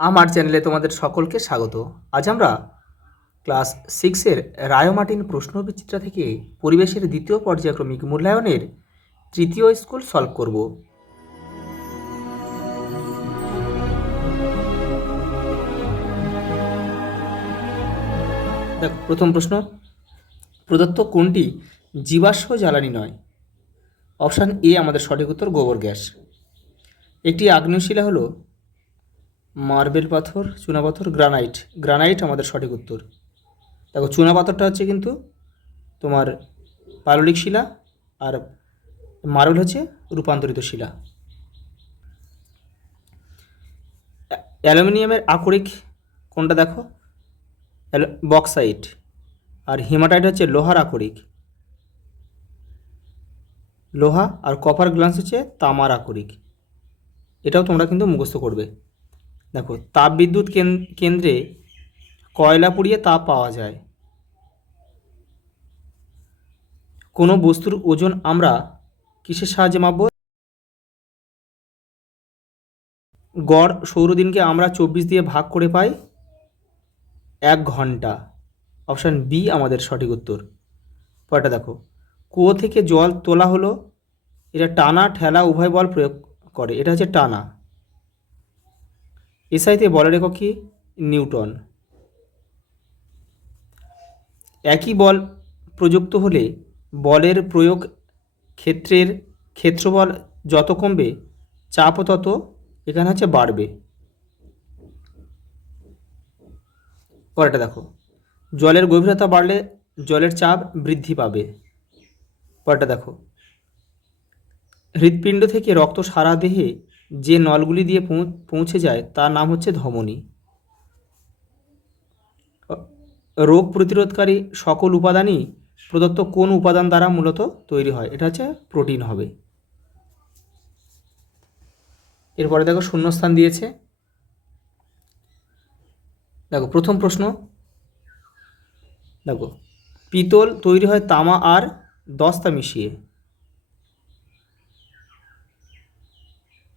আমার চ্যানেলে তোমাদের সকলকে স্বাগত। আজ আমরা ক্লাস 6-এর রায়োমার্টিন প্রশ্নবিচিত্রা থেকে পরিবেশের দ্বিতীয় পর্যায়ক্রমিক মূল্যায়নের তৃতীয় স্কুল সলভ করব। দেখো, প্রথম প্রশ্ন, প্রদত্ত কোনটি জীবাশ্ম জ্বালানি নয়? অপশান এ আমাদের সঠিক উত্তর, গোবর গ্যাস। একটি আগ্নেয়শিলা হলো মার্বেল পাথর, চুনাপাথর, গ্রানাইট। গ্রানাইট আমাদের সঠিক উত্তর। দেখো, চুনাপাথরটা হচ্ছে কিন্তু তোমার পাললিক শিলা, আর মার্বেল হচ্ছে রূপান্তরিত শিলা। অ্যালুমিনিয়ামের আকরিক কোনটা দেখো? বক্সাইট। আর হিমাটাইট হচ্ছে লোহার আকরিক। লোহা আর কপার গ্লান্স হচ্ছে তামার আকরিক। এটাও তোমরা কিন্তু মুখস্থ করবে। দেখো, তাপবিদ্যুৎ কেন্দ্রে কয়লা পুড়িয়ে তাপ পাওয়া যায়। কোনো বস্তুর ওজন আমরা কিসের সাহায্যে মাপব? গড় সৌরদিনকে আমরা 24 দিয়ে ভাগ করে পাই 1 ঘন্টা। অপশান বি আমাদের সঠিক উত্তর। পরেরটা দেখো, কুয়ো থেকে জল তোলা হলো, এটা টানা ঠেলা উভয় বল প্রয়োগ করে, এটা হচ্ছে টানা। এসআইতে বলের একক কি? নিউটন। একই বল প্রযুক্ত হলে বলের প্রয়োগ ক্ষেত্রের ক্ষেত্রবল যত কমবে চাপও তত এখানে হচ্ছে বাড়বে। পরেরটা দেখো, জলের গভীরতা বাড়লে জলের চাপ বৃদ্ধি পাবে। পরেরটা দেখো, হৃৎপিণ্ড থেকে রক্ত সারা দেহে যে নলগুলি দিয়ে পৌঁছে যায় তার নাম হচ্ছে ধমনী। রোগ প্রতিরোধকারী সকল উপাদানই প্রদত্ত কোন উপাদান দ্বারা মূলত তৈরি হয়? এটা হচ্ছে প্রোটিন হবে। এরপরে দেখো, শূন্যস্থান দিয়েছে। দেখো, প্রথম প্রশ্ন, দেখো, পিতল তৈরি হয় তামা আর দস্তা মিশিয়ে,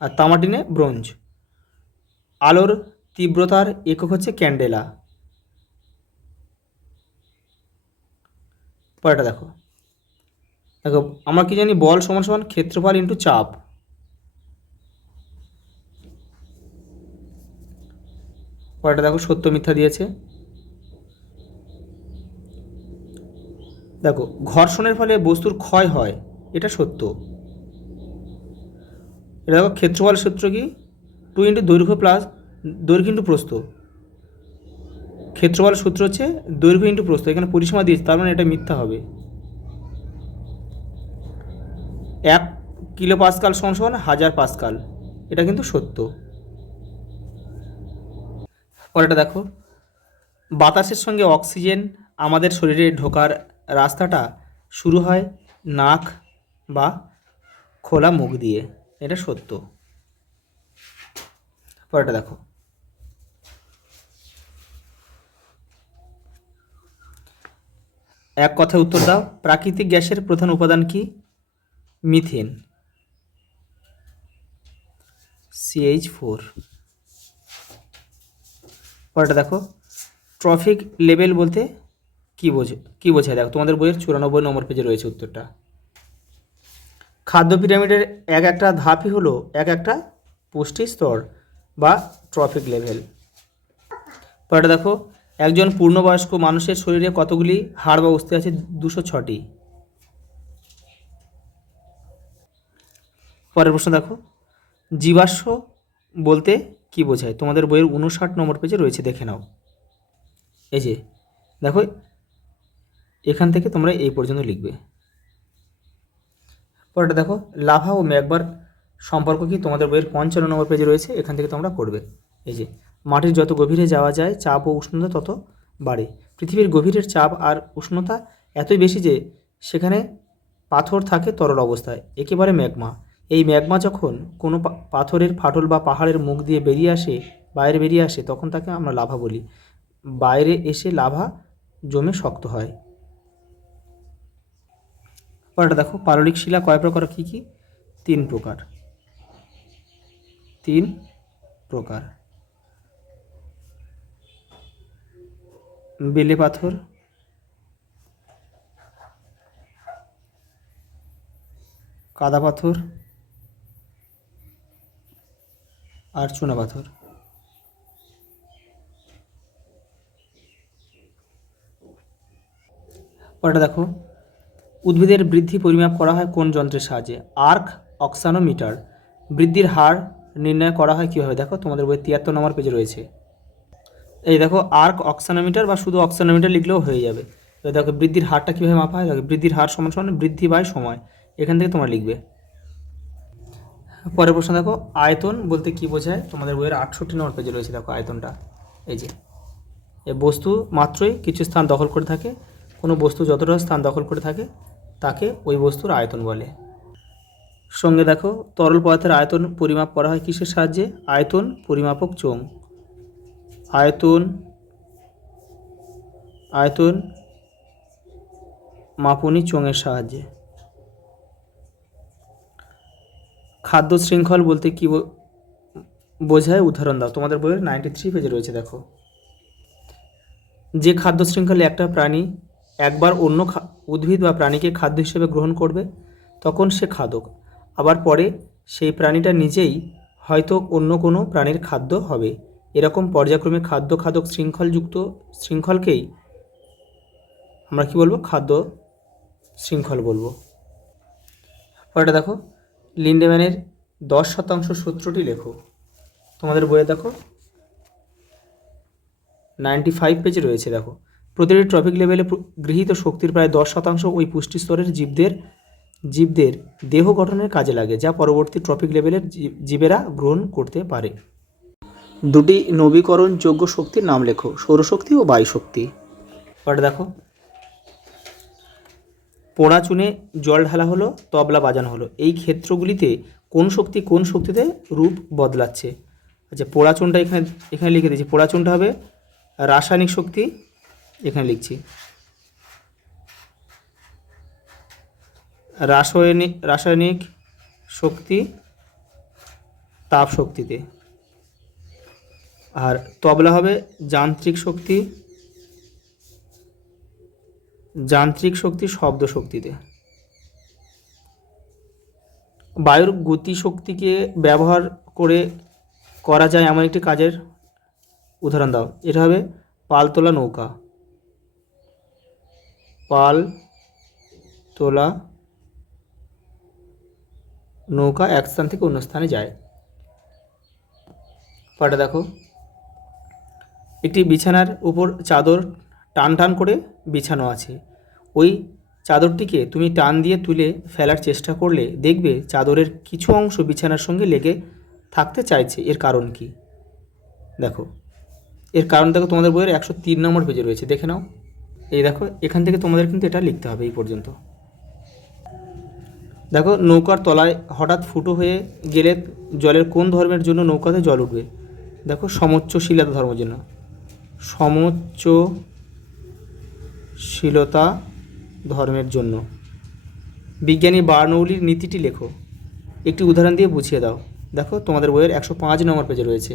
আর তামাটিনে ব্রোঞ্জ। আলোর তীব্রতার একক হচ্ছে ক্যান্ডেলা। পরেরটা দেখো, দেখো আমরা কি জানি? বল সমান সমান ক্ষেত্রফল ইন্টু চাপ। পরেরটা দেখো, সত্য মিথ্যা দিয়েছে। দেখো, ঘর্ষণের ফলে বস্তুর ক্ষয় হয়, এটা সত্য। এটা দেখো, ক্ষেত্রফল সূত্র কি? 2 ইন্টু দৈর্ঘ্য প্লাস দৈর্ঘ্য ইন্টু প্রস্থ। ক্ষেত্রফল সূত্র হচ্ছে দৈর্ঘ্য ইন্টু প্রস্থ, এখানে পরিসীমা দিয়েছে, তার মানে এটা মিথ্যা হবে। 1 কিলো পাস্কাল সমান সমান 1000 পাস্কাল, এটা কিন্তু সত্য। পরেরটা দেখো, বাতাসের সঙ্গে অক্সিজেন আমাদের শরীরে ঢোকার রাস্তাটা শুরু হয় নাক বা খোলা মুখ দিয়ে, এটা সত্য। পরেরটা দেখো, এক কথায় উত্তর দাও। প্রাকৃতিক গ্যাসের প্রধান উপাদান কি? Methane, CH4। পরেরটা দেখো, ট্রফিক লেভেল বলতে কি বোঝায়? দেখো, তোমাদের বইয়ের 94 নম্বর পেজে রয়েছে উত্তরটা। খাদ্য পিরামিডের এক একটা ধাপই হলো এক একটা পুষ্টি স্তর বা ট্রফিক লেভেল। পরেরটা দেখো, একজন পূর্ণবয়স্ক মানুষের শরীরে কতগুলি হাড় বা অস্থি আছে? 206টি। পরের প্রশ্ন দেখো, জীবাশ্ম বলতে কি বোঝায়? তোমাদের বইয়ের 59 নম্বর পেজে রয়েছে, দেখে নাও। এই যে দেখো, এখান থেকে তোমরা এই পর্যন্ত লিখবে। পরেরটা দেখো, লাভা ও ম্যাগমার সম্পর্ক কি? তোমাদের বইয়ের 55 নম্বর পেজে রয়েছে, এখান থেকে তোমরা করবে। এই যে, মাটির যত গভীরে যাওয়া যায় চাপ ও উষ্ণতা তত বাড়ে। পৃথিবীর গভীরের চাপ আর উষ্ণতা এতই বেশি যে সেখানে পাথর থাকে তরল অবস্থায়, একেবারে ম্যাগমা। এই ম্যাগমা যখন কোনো পাথরের ফাটল বা পাহাড়ের মুখ দিয়ে বাইরে বেরিয়ে আসে, তখন তাকে আমরা লাভা বলি। বাইরে এসে লাভা জমে শক্ত হয়। পরেরটা দেখো, পাললিক শিলা কয় প্রকার? কী কী? 3 প্রকার। বেলে পাথর, কাদা পাথর আর চুনা পাথর। পরেরটা দেখো, উদ্ভিদের বৃদ্ধি পরিমাপ করা হয় কোন যন্ত্রের সাহায্যে? Arc auxanometer. বৃদ্ধির হার নির্ণয় করা হয় কীভাবে? দেখো তোমাদের বই 73 নম্বর পেজে রয়েছে। এই দেখো আর্ক অক্সানোমিটার বা শুধু অক্সানোমিটার লিখলেও হয়ে যাবে। এবার দেখো বৃদ্ধির হারটা কীভাবে মাপা হয়? দেখো বৃদ্ধির হার সমান সমান বৃদ্ধি বাই সময়, এখান থেকে তোমরা লিখবে। পরের প্রশ্ন দেখো, আয়তন বলতে কী বোঝায়? তোমাদের বইয়ের 68 নম্বর পেজে রয়েছে। দেখো আয়তনটা এই যে, এ বস্তু মাত্রই কিছু স্থান দখল করে থাকে, কোনো বস্তু যতটা স্থান দখল করে থাকে তাকে ওই বস্তুর আয়তন বলে। সঙ্গে দেখো, তরল পদার্থের আয়তন পরিমাপ করা হয় কিসের সাহায্যে? আয়তন পরিমাপক চোঙ। আয়তন মাপনী চোঙের সাহায্যে। খাদ্য শৃঙ্খল বলতে কী বোঝায়? উদাহরণ দাও। তোমাদের বইয়ের 93 পেজে রয়েছে। দেখো, যে খাদ্য শৃঙ্খলে একটা প্রাণী একবার অন্য উদ্ভিদ বা প্রাণীকে খাদ্য হিসেবে গ্রহণ করবে তখন সে খাদক, আবার পরে সেই প্রাণীটা নিজেই হয়তো অন্য কোনো প্রাণীর খাদ্য হবে। এরকম পর্যায়ক্রমে খাদ্য খাদক শৃঙ্খলকেই আমরা কি বলবো? খাদ্য শৃঙ্খল বলবো। পরেরটা দেখো, লিন্ডেম্যানের 10% সূত্রটি লেখো। তোমাদের বইয়ে দেখো 95 পেজে রয়েছে। দেখো, প্রতিটি ট্রপিক লেভেলে গৃহীত শক্তির প্রায় 10% ওই পুষ্টি স্তরের জীবদের দেহ গঠনের কাজে লাগে, যা পরবর্তী ট্রপিক লেভেলের জীবেরা গ্রহণ করতে পারে। দুটি নবীকরণযোগ্য শক্তির নাম লেখো, সৌরশক্তি ও বায়ুশক্তি। পরে দেখো, পোড়া চুনে জল ঢালা হলো, তবলা বাজানো হলো, এই ক্ষেত্রগুলিতে কোন শক্তি কোন শক্তিতে রূপ বদলাচ্ছে? আচ্ছা, পোড়া চুনটা এখানে লিখে দিয়েছি। পোড়া চুনটা হবে রাসায়নিক শক্তি, এখানে লিখছি রাসায়নিক শক্তি তাপ শক্তিতে, আর তবলা হবে যান্ত্রিক শক্তি শব্দ শক্তিতে। বায়ুর গতি শক্তিকে ব্যবহার করে করা যায় এমন একটি কাজের উদাহরণ দাও। এটা হবে পালতোলা নৌকা। পালতোলা নৌকা এক স্থান থেকে অন্য স্থানে যায়। পরেরটা দেখো, একটি বিছানার উপর চাদর টান টান করে বিছানো আছে। ওই চাদরটিকে তুমি টান দিয়ে তুলে ফেলার চেষ্টা করলে দেখবে চাদরের কিছু অংশ বিছানার সঙ্গে লেগে থাকতে চাইছে। এর কারণ কি? দেখো, এর কারণ দেখো তোমাদের বইয়ের 103 নম্বর পেজে রয়েছে, দেখে নাও। এই দেখো, এখান থেকে তোমাদের কিন্তু এটা লিখতে হবে এই পর্যন্ত। দেখো, নৌকার তলায় হঠাৎ ফুটো হয়ে গেলে জলের কোন ধর্মের জন্য নৌকাতে জল উঠবে? দেখো, সমোচ্চশীলতা ধর্মের জন্য। সমোচ্চশীলতা ধর্মের জন্য। বিজ্ঞানী বার্নৌলির নীতিটি লেখো, একটি উদাহরণ দিয়ে বুঝিয়ে দাও। দেখো, তোমাদের বইয়ের 105 নম্বর পেজে রয়েছে।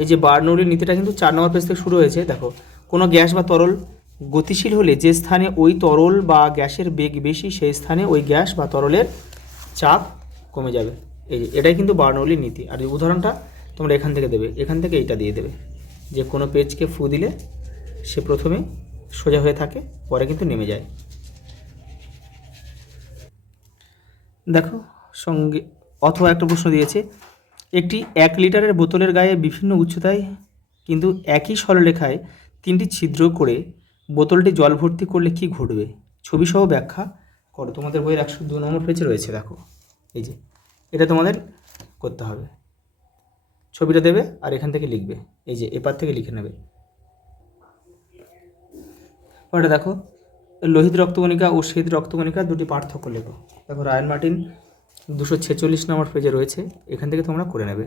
এই যে বার্নৌলির নীতিটা কিন্তু 4 নম্বর পেজ থেকে শুরু হয়েছে। দেখো, কোনো গ্যাস বা তরল গতিশীল হলে যে স্থানে ওই তরল বা গ্যাসের বেগ বেশি সেই স্থানে ওই গ্যাস বা তরলের চাপ কমে যাবে। এই যে এটাই কিন্তু বার্নৌলির নীতি। আর এই উদাহরণটা তোমরা এখান থেকে দেবে, এখান থেকে এইটা দিয়ে দেবে, যে কোনো পেজকে ফু দিলে সে প্রথমে সোজা হয়ে থাকে, পরে কিন্তু নেমে যায়। দেখো, সঙ্গে অথবা একটা প্রশ্ন দিয়েছে, একটি 1 লিটারের বোতলের গায়ে বিভিন্ন উচ্চতায় কিন্তু একই সরলরেখায় 3টি ছিদ্র করে বোতলটি জল ভর্তি করলে কি ঘটবে? ছবিসহ ব্যাখ্যা করো। তোমাদের বইয়ের 102 নম্বর পেজে রয়েছে। দেখো, এই যে এটা তোমাদের করতে হবে। ছবিটা দেবে আর এখান থেকে লিখবে, এই যে এপার থেকে লিখে নেবে। পরে দেখো, লোহিত রক্তকণিকা ও শ্বেত রক্তকণিকা দুটি পার্থক্য লেখো। দেখো, রায়ান মার্টিন 246 নম্বর পেজে রয়েছে, এখান থেকে তোমরা করে নেবে।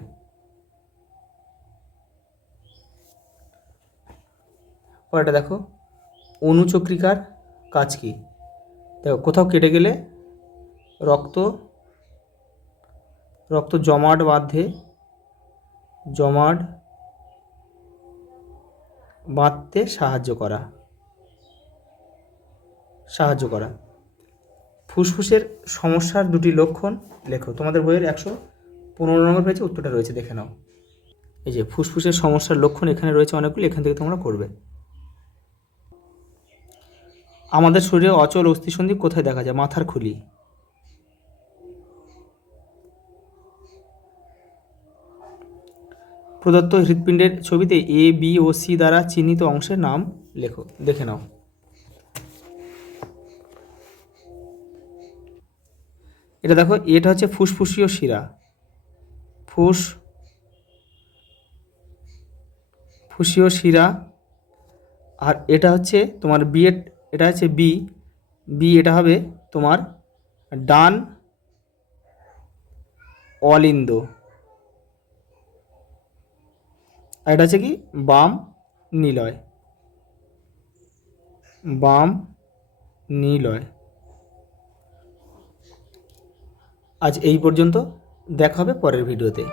পরেরটা দেখো, অনুচক্রিকার কাজ কি? দেখো, কোথাও কেটে গেলে রক্ত জমাট বাঁধতে সাহায্য করা। সাহায্য করা। ফুসফুসের সমস্যার দুটি লক্ষণ লেখো। তোমাদের বইয়ের 115 নম্বর পেজে উত্তরটা রয়েছে, দেখে নাও। এই যে ফুসফুসের সমস্যার লক্ষণ এখানে রয়েছে অনেকগুলি, এখান থেকে তোমরা করবে। আমাদের শরীরে অচল অস্থিসন্ধি কোথায় দেখা যায়? মাথার খুলি। প্রদত্ত হৃৎপিণ্ডের ছবিতে এ, বি ও সি দ্বারা চিহ্নিত অংশের নাম লেখো, দেখে নাও। এটা দেখো, এটা হচ্ছে ফুসফুসীয় শিরা, ফুসফুসীয় শিরা। আর এটা হচ্ছে তোমার বি, এটা হচ্ছে বি, এটা হবে তোমার ডান অলিন্দ, আর এটা হচ্ছে কি বাম নিলয়, আজ এই পর্যন্ত, দেখা হবে পরের ভিডিওতে।